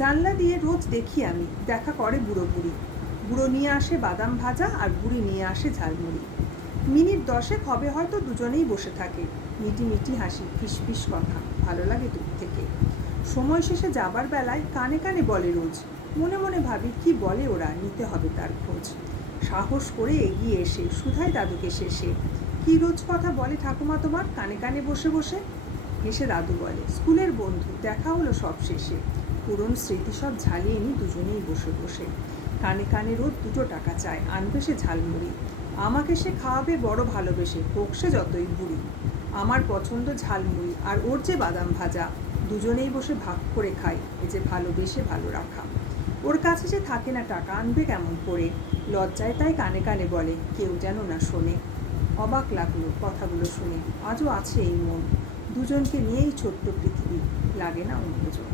জানলা দিয়ে রোজ দেখি আমি দেখা করে বুড়ো বুড়ি। বুড়ো নিয়ে আসে বাদাম ভাজা আর বুড়ি নিয়ে আসে ঝালমুড়ি। মিনিট 10 হবে হয়তো দুজনেই বসে থাকে, মিটি মিটি হাসি, ফিসফিস কথা, ভালো লাগে দূর থেকে। সময় শেষে যাবার বেলায় কানে কানে বলে রোজ। মনে মনে ভাবি কি বলে ওরা, নিতে হবে তার খোঁজ। সাহস করে এগিয়ে এসে শুধাই দাদুকে শেষে, কি রোজ কথা বলে ঠাকুমা তোমার কানে কানে বসে বসে? হেসে দাদু বলে, স্কুলের বন্ধু, দেখা হলো সব শেষে। পুরনো স্মৃতি সব ঝালিয়ে নি দুজনেই বসে বসে। কানে কানে রোজ 2 টাকা চায়, আনবে সে ঝালমুড়ি। আমাকে সে খাওয়াবে বড় ভালোবেসে, হোক সে যতই বুড়ি। আমার পছন্দ ঝালমুড়ি আর ওর যে বাদাম ভাজা, দুজনেই বসে ভাগ করে খাই, এ যে ভালোবেসে ভালো রাখা। ওর কাছে যে থাকে না টাকা, আনবে কেমন করে? লজ্জায় তাই কানে কানে বলে, কেউ যেন না শোনে। অবাক লাগলো কথাগুলো শুনে, আজও আছে এই মন। দুজনকে নিয়েই ছোট্ট পৃথিবী, লাগে না অন্যজন।